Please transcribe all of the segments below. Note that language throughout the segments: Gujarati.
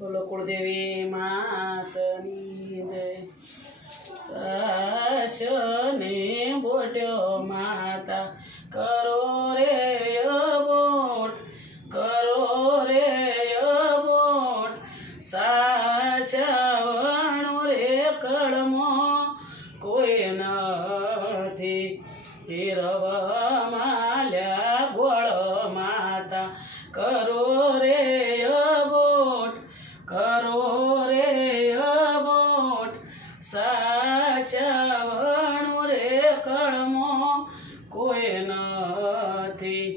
બોલો કુળદેવી માતની જય। સાસને બોટ્યો માતા કરો રે અબોટ, કરો રે અબોટ। સાસવણો રે કળમો કોઈ નથી, હીરવા માલ્યા ગોળ માતા કરો રે અબોટ, કરો રે અબોટ। સાસવણો રે કળમો કોઈ નથી,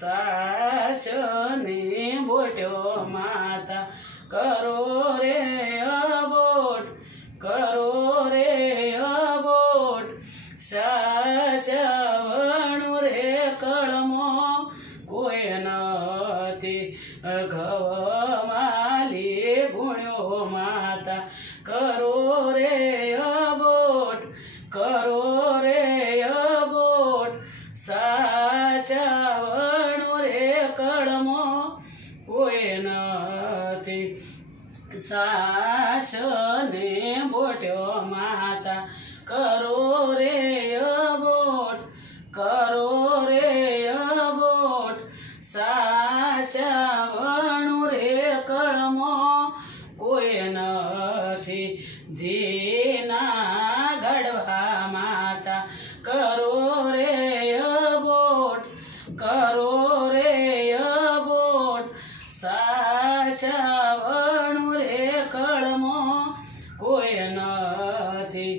સાસને બોટ્યો માતા કરો રે અબોટ, કરો રે અબોટ। સાસવણો રે કળમો કોઈ નથી, ઘવમાલી ગુણ્યો માતા કરો રે અબોટ, કરો રે અબોટ। સાસવણો રે કળમો કોઈ નથી, સાસને બોટ્યો માતા કરો રે અબોટ, કરો રે અબોટ। સાસવણો રે કળમો કોઈ નથી, જીના ઘડવા માતા કરો રે અબોટ, કરો રે અબોટ। સાસવણો રે કળમો કોઈ નથી,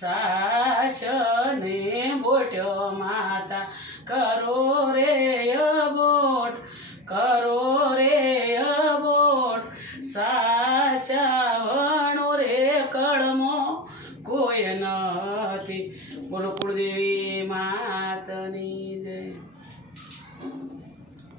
સાસને બોટ્યો માતા કરો રે અબોટ, કરો રે અબોટ। સાસવણો રે કળમો કોઈ નથી। બોલો કુળદેવી માતની।